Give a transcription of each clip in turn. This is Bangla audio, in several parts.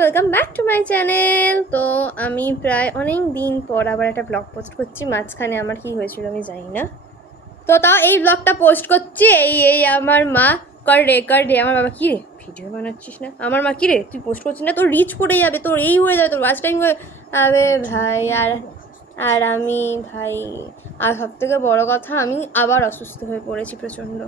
Welcome back to my channel. তো আমি প্রায় অনেক দিন পর আবার একটা ব্লগ পোস্ট করছি। মাঝখানে আমার কি হয়েছিল আমি জানি না, তো তাও এই ব্লগটা পোস্ট করছি। এই আমার মা কর রে আমার বাবা, কী রে ভিডিও বানাচ্ছিস না? আমার মা, কী রে তুই পোস্ট করছিস না, তোর রিচ পড়ে যাবে, তোর এই হয়ে যাবে, তোর ওয়াচ টাইম হয়ে যাবে ভাই। আর আমি ভাই, আর সব থেকে বড়ো কথা, আমি আবার অসুস্থ হয়ে পড়েছি প্রচণ্ড।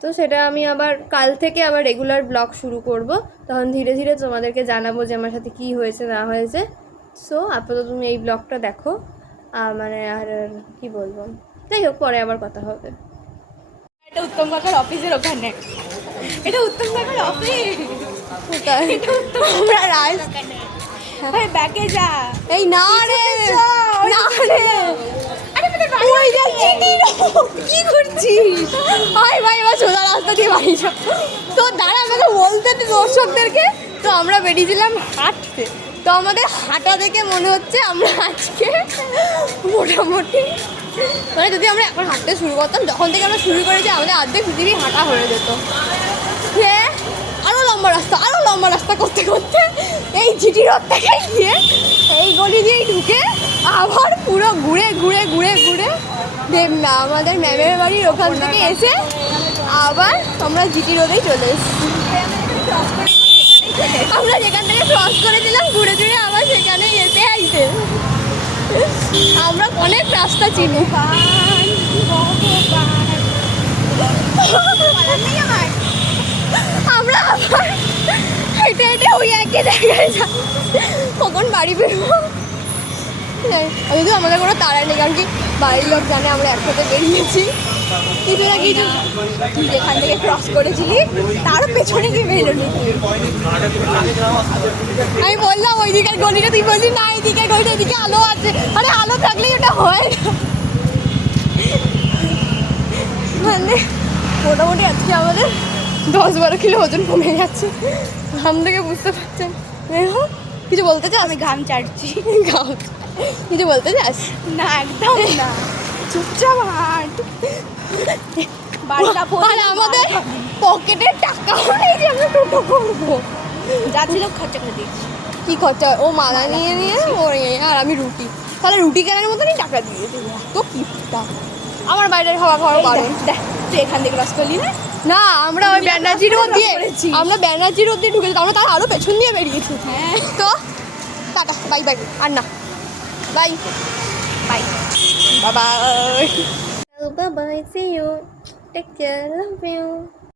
তো সেটা আমি আবার কাল থেকে আবার রেগুলার ব্লগ শুরু করব, তখন ধীরে ধীরে তোমাদেরকে জানাবো যে আমার সাথে কী হয়েছে না হয়েছে। সো আপাতত তুমি এই ব্লগটা দেখো। মানে আর কি বলবো, যাই হোক, পরে আবার কথা হবে। এটা উত্তম কাকার অফিসের ওখানে, এটা উত্তম কাকার অফিস। কোথায়? আমরা রাইস ভাই ব্যাকে যা। এই না রে, না রে, ওই যাচ্ছি কি করছিস? ভাই ভাই এবার সোজা রাস্তা দিয়ে বাড়ি যাও। তো দাঁড়া, আমাকে বলতে দে দর্শকদেরকে। তো আমরা বেরিয়েছিলাম হাঁটতে, তো আমাদের হাঁটা দেখে মনে হচ্ছে আমরা আজকে মোটামুটি, মানে যদি আমরা এখন হাঁটতে শুরু করতাম, যখন থেকে আমরা শুরু করেছি আমাদের অর্ধেক পৃথিবী হাঁটা হয়ে যেত। হ্যাঁ, আরও লম্বা রাস্তা করতে করতে এই জিটি রোড থেকে গিয়ে এই গলি দিয়েই ঢুকে আবার পুরো ঘুরে ঘুরে ঘুরে ঘুরে আমাদের ম্যামের বাড়ির ওখান থেকে এসে আবার আমরা জিটি রোডেই চলে এসেছি। আমরা যেখান থেকে ক্রস করেছিলাম ঘুরে ঘুরে আবার সেখানে এসে আইতে। আমরা অনেক রাস্তা চিনি। আমরা আবার হেঁটে হেঁটে ওই একই জায়গায় যাই, কখন বাড়ি বেরবো। যদিও আমাদের কোনো তাড়া নেই, কারণ কি বাড়ির লোক জানে আমরা একসাথে বেরিয়েছি। কিছু না কিছু, তুই যেখান থেকে ক্রস করেছিলি তার পেছনে গিয়ে বেরোলি। আমি বললাম ওই দিকের গলিটা, তুই বললি না এই দিকের গলিটা, এদিকে আলো আছে। আরে আলো থাকলেই ওটা হয় না। মানে মোটামুটি আজকে আমাদের 10-12 কিলো ওজন কমে যাচ্ছে, ঘাম থেকে বুঝতে পারছেন। কিছু বলতে চাস? আমি ঘাম চাটছি। কিছু বলতে চাস? না একদম না, চুপচাপ হাঁট। বাড়িটা আর আমাদের পকেটে টাকাও নেই যে আমরা টোটো করবো। যা ছিল খরচা করে দিয়েছি। কি খরচা? ও মালা নিয়ে নিয়ে ওর আর আমি রুটি, তাহলে রুটি কেনার মতনই টাকা দিয়ে দেবো। তো কি টাকা, আমার বাইরের খাওয়া খাওয়া বারণ। দেখ তুই এখান থেকে ক্রস করলি না? না, আমরা ওই ব্যানার্জি রোড দিয়ে ঢুকেছি, আমরা তার আরও পেছন দিয়ে বেরিয়েছি। হ্যাঁ, তো টাটা, বাই বাই, আর না, bye bye bye bye, see you, take care, love you.